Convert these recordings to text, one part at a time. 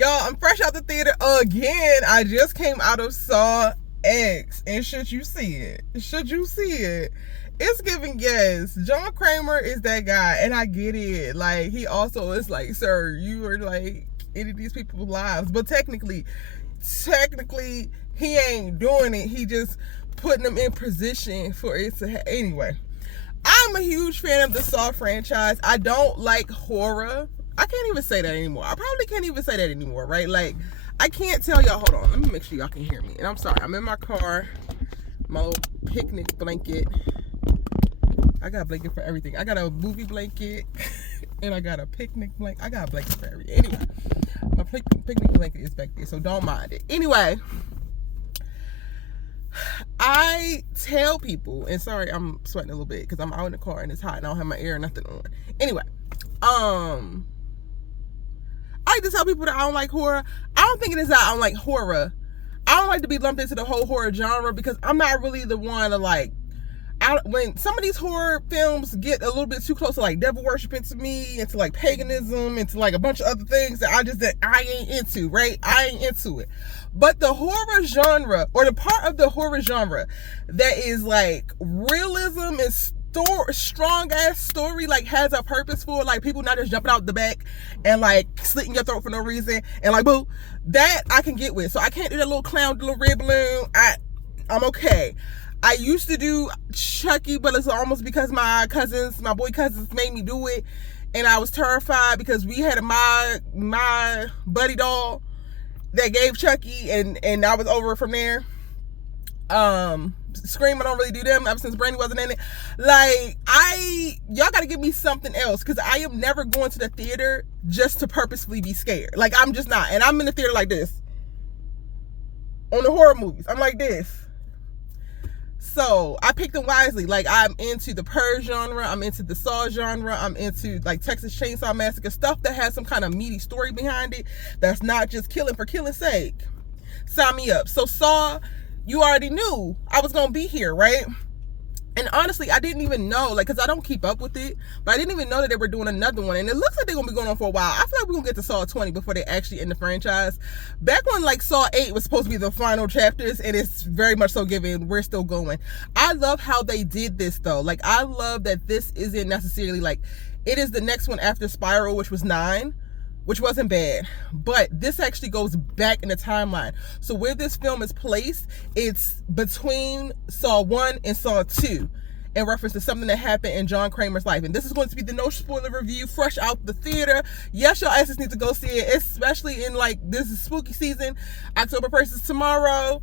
Y'all, I'm fresh out the theater again. I just came out of Saw X. And should you see it? It's giving yes. John Kramer is that guy. And I get it. Like, he also is like, sir, you are like any of these people's lives. But technically, he ain't doing it. He just putting them in position for it to anyway. I'm a huge fan of the Saw franchise. I don't like horror. I can't even say that anymore. I probably can't even say that anymore, right? Like, I can't tell y'all. Hold on. Let me make sure y'all can hear me. And I'm sorry. I'm in my car. My little picnic blanket. I got a blanket for everything. I got a movie blanket. And I got a picnic blanket. I got a blanket for everything. Anyway, my picnic blanket is back there. So don't mind it. Anyway. I tell people, and sorry, I'm sweating a little bit because I'm out in the car and it's hot and I don't have my air or nothing on. Anyway, I like to tell people that I don't like horror. I don't think it is that I don't like horror. I don't like to be lumped into the whole horror genre because I'm not really the one to like, when some of these horror films get a little bit too close to like devil worshiping to me, into like paganism, into like a bunch of other things that I ain't into, right? I ain't into it. But the horror genre, or the part of the horror genre that is like realism and strong ass story, like has a purpose for, like people not just jumping out the back and like slitting your throat for no reason and like boo, that I can get with. So I can't do that little clown, little red balloon. I'm okay. I used to do Chucky, but it's almost because my boy cousins made me do it. And I was terrified because we had my buddy doll that gave Chucky, and I was over from there. Scream, I don't really do them ever since Brandy wasn't in it. Like, y'all gotta give me something else, because I am never going to the theater just to purposefully be scared. Like, I'm just not. And I'm in the theater like this. On the horror movies, I'm like this. So I picked them wisely. Like, I'm into the Purge genre, I'm into the Saw genre, I'm into like Texas Chainsaw Massacre, stuff that has some kind of meaty story behind it, that's not just killing for killing's sake. Sign me up. So Saw, you already knew I was gonna be here, right? And honestly, I didn't even know, like, because I don't keep up with it, but I didn't even know that they were doing another one. And it looks like they're going to be going on for a while. I feel like we're going to get to Saw 20 before they actually end the franchise. Back when, like, Saw 8 was supposed to be the final chapters, and it's very much so given, we're still going. I love how they did this, though. Like, I love that this isn't necessarily, like, it is the next one after Spiral, which was 9. Which wasn't bad, but this actually goes back in the timeline. So where this film is placed, it's between Saw 1 and Saw 2, in reference to something that happened in John Kramer's life. And this is going to be the no spoiler review, fresh out the theater. Yes, your asses need to go see it, especially in like, this is spooky season. October 1st is tomorrow.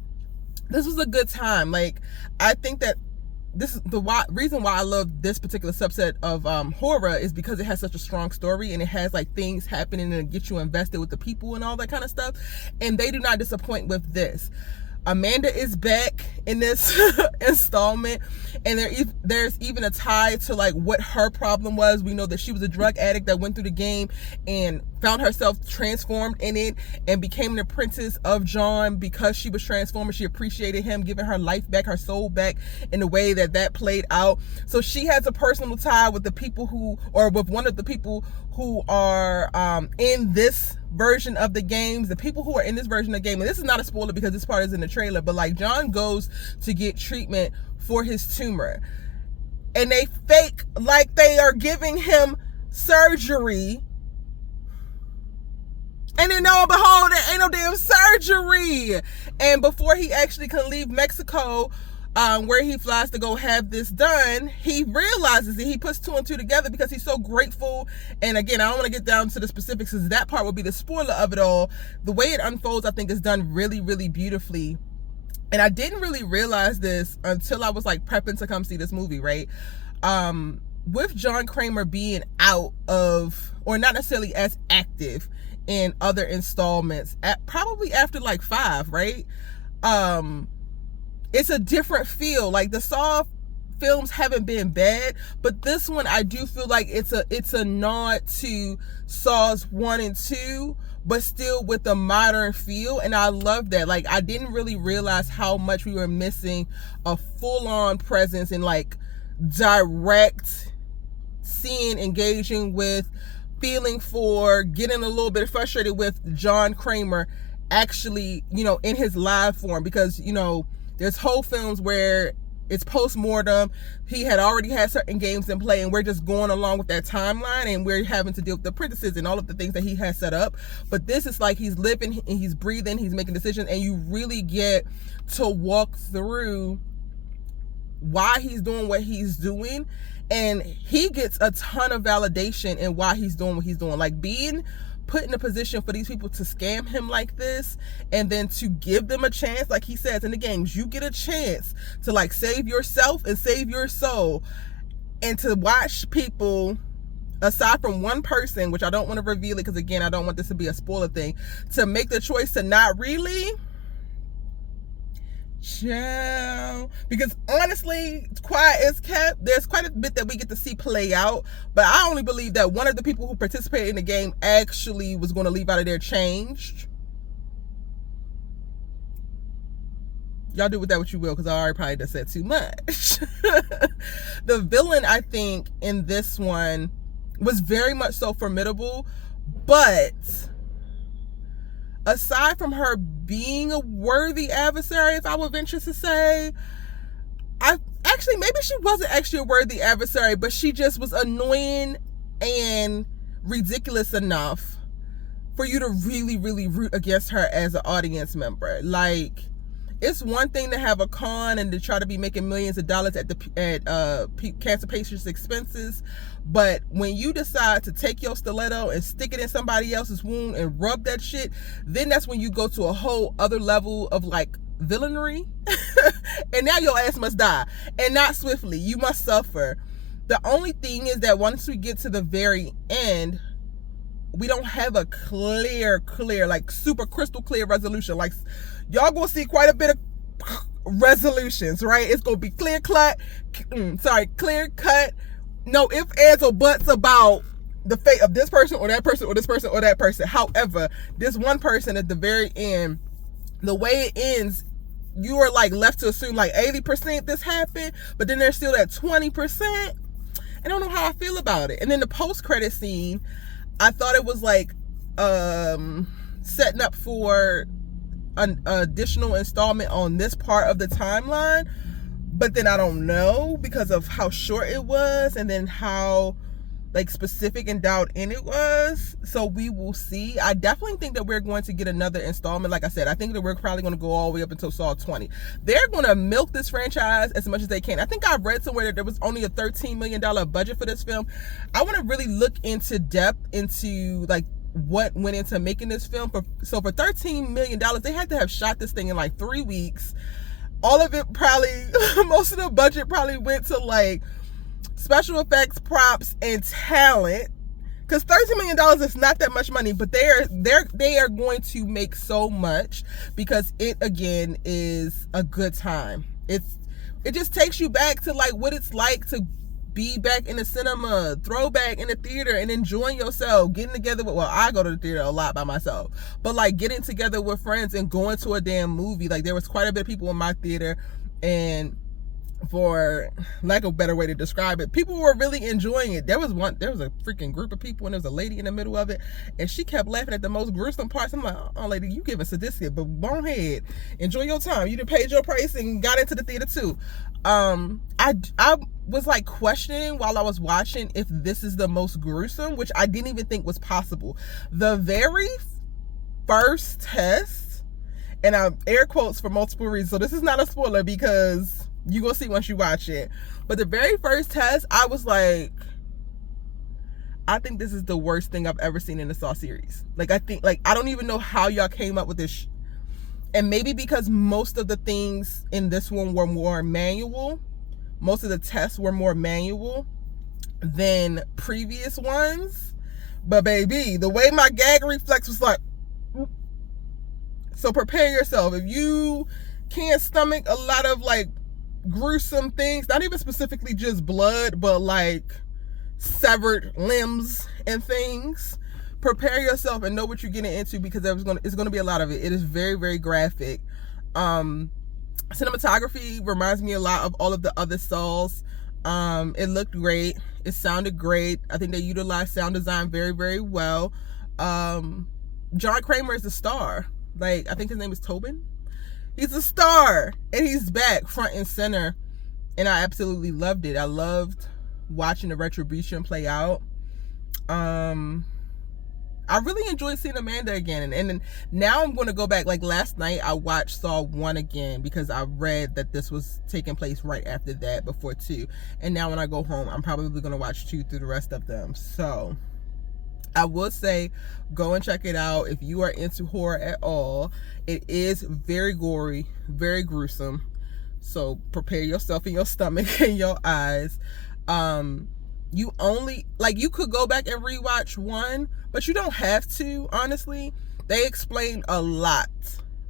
This was a good time. Like, I think that this is the reason why I love this particular subset of horror, is because it has such a strong story, and it has like things happening and get you invested with the people and all that kind of stuff. And they do not disappoint with this. Amanda is back in this installment, and there's even a tie to like what her problem was. We know that she was a drug addict that went through the game and found herself transformed in it and became an apprentice of John because she was transformed. She appreciated him, giving her life back, her soul back, in the way that played out. So she has a personal tie with the people with one of the people who are in this version of the games, the people who are in this version of the game. And this is not a spoiler because this part is in the trailer, but like, John goes to get treatment for his tumor, and they fake like they are giving him surgery, and then lo and behold, there ain't no damn surgery. And before he actually can leave Mexico, where he flies to go have this done, he realizes that he puts 2 and 2 together because he's so grateful. And again, I don't want to get down to the specifics, because that part will be the spoiler of it all. The way it unfolds, I think, is done really, really beautifully. And I didn't really realize this until I was like prepping to come see this movie, right? With John Kramer being out of, or not necessarily as active in other installments, probably after like 5, right? It's a different feel. Like, the Saw films haven't been bad, but this one, I do feel like it's a nod to Saws 1 and 2, but still with a modern feel. And I love that. Like, I didn't really realize how much we were missing a full-on presence in like direct scene, engaging with feeling for getting a little bit frustrated with John Kramer actually, in his live form, because, there's whole films where it's post-mortem. He had already had certain games in play, and we're just going along with that timeline, and we're having to deal with the apprentices and all of the things that he has set up. But this is like he's living and he's breathing, he's making decisions, and you really get to walk through why he's doing what he's doing. And he gets a ton of validation in why he's doing what he's doing. Like, being put in a position for these people to scam him like this, and then to give them a chance, like he says in the games, you get a chance to like save yourself and save your soul. And to watch people, aside from one person, which I don't want to reveal it because again, I don't want this to be a spoiler thing, to make the choice to not really. Because honestly, quiet is kept. There's quite a bit that we get to see play out, but I only believe that one of the people who participated in the game actually was going to leave out of there changed. Y'all do with that what you will, because I already probably just said too much. The villain, I think, in this one was very much so formidable, but aside from her being a worthy adversary, if I would venture to say, maybe she wasn't actually a worthy adversary, but she just was annoying and ridiculous enough for you to really, really root against her as an audience member. Like, it's one thing to have a con and to try to be making millions of dollars at cancer patients' expenses, but when you decide to take your stiletto and stick it in somebody else's wound and rub that shit, then that's when you go to a whole other level of like villainy. And now your ass must die, and not swiftly. You must suffer. The only thing is that once we get to the very end, we don't have a clear, like super crystal clear resolution. Like, y'all gonna see quite a bit of resolutions, right? It's gonna be clear cut. No ifs, ands, or buts about the fate of this person or that person or this person or that person. However, this one person at the very end, the way it ends, you are like left to assume like 80% this happened, but then there's still that 20%. I don't know how I feel about it. And then the post-credit scene, I thought it was like setting up for an additional installment on this part of the timeline, but then I don't know because of how short it was, and then how like specific and dialed in it was. So we will see. I definitely think that we're going to get another installment. Like I said, I think that we're probably going to go all the way up until Saw 20. They're going to milk this franchise as much as they can. I think I read somewhere that there was only a $13 million budget for this film. I want to really look into depth into like what went into making this film. So for $13 million, they had to have shot this thing in like 3 weeks. All of it probably, most of the budget probably went to like special effects, props, and talent. Because $13 million is not that much money, but they are going to make so much because it again is a good time. It just takes you back to like what it's like to be back in the cinema, throwback in the theater, and enjoying yourself, getting together with, well, I go to the theater a lot by myself, but like getting together with friends and going to a damn movie. Like, there was quite a bit of people in my theater, and for lack of a better way to describe it, people were really enjoying it. There was a freaking group of people, and there was a lady in the middle of it, and she kept laughing at the most gruesome parts. I'm like, oh lady, you giving sadistic, but go ahead, enjoy your time. You done paid your price and got into the theater too. I was like questioning while I was watching if this is the most gruesome, which I didn't even think was possible. The very first test, and I'm air quotes for multiple reasons, so this is not a spoiler because you gonna see once you watch it. But the very first test, I was like, I think this is the worst thing I've ever seen in the Saw series. Like, I don't even know how y'all came up with this. And maybe because most of the things in this one were more manual, most of the tests were more manual than previous ones. But baby, the way my gag reflex was like, so prepare yourself. If you can't stomach a lot of like gruesome things, not even specifically just blood, but like severed limbs and things, prepare yourself and know what you're getting into, because it's going to be a lot of it. It is very, very graphic. Cinematography reminds me a lot of all of the other Saws. It looked great. It sounded great. I think they utilized sound design very, very well. John Kramer is a star. Like, I think his name is Tobin. He's a star, and he's back front and center, and I absolutely loved it. I loved watching the retribution play out. I really enjoyed seeing Amanda again, and now I'm going to go back. Like last night, I watched Saw 1 again because I read that this was taking place right after that, before 2. And now when I go home, I'm probably going to watch 2 through the rest of them. So I will say, go and check it out if you are into horror at all. It is very gory, very gruesome. So prepare yourself in your stomach and your eyes. You only, like, you could go back and rewatch 1, but you don't have to, honestly. They explain a lot.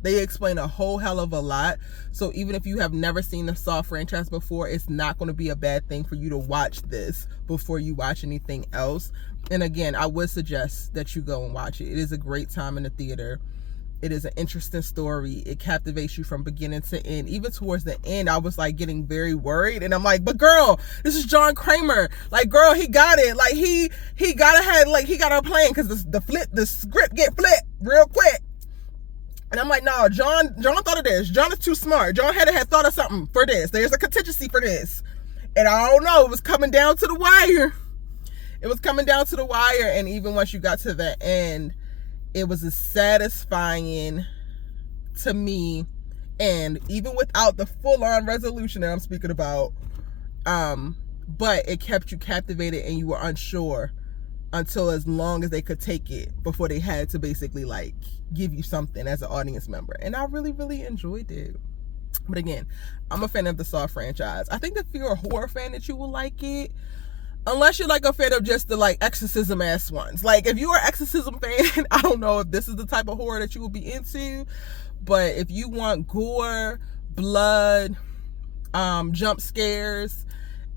They explain a whole hell of a lot. So even if you have never seen the Saw franchise before, it's not going to be a bad thing for you to watch this before you watch anything else. And again, I would suggest that you go and watch it. It is a great time in the theater. It is an interesting story. It captivates you from beginning to end. Even towards the end, I was like getting very worried, and I'm like, but girl, this is John Kramer. Like, girl, he got it. Like, he got a plan, because the script get flipped real quick. And I'm like, no, John thought of this. John is too smart. John had thought of something for this. There's a contingency for this. And I don't know, it was coming down to the wire. It was coming down to the wire, and even once you got to the end, it was as satisfying to me, and even without the full-on resolution that I'm speaking about, but it kept you captivated, and you were unsure until as long as they could take it before they had to basically like give you something as an audience member. And I really, really enjoyed it. But again, I'm a fan of the Saw franchise. I think if you're a horror fan, that you will like it. Unless you're like a fan of just the like exorcism ass ones. Like, if you are an exorcism fan, I don't know if this is the type of horror that you will be into. But if you want gore, blood, jump scares,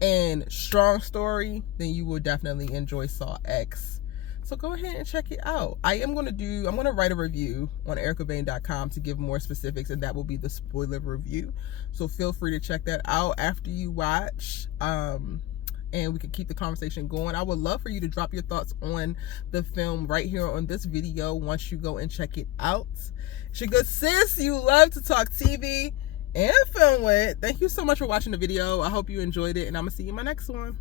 and strong story, then you will definitely enjoy Saw X. So go ahead and check it out. I'm going to write a review on ericavane.com to give more specifics, and that will be the spoiler review. So feel free to check that out after you watch. And we can keep the conversation going. I would love for you to drop your thoughts on the film right here on this video once you go and check it out. It's your good sis you love to talk TV and film with. Thank you so much for watching the video. I hope you enjoyed it, and I'm going to see you in my next one.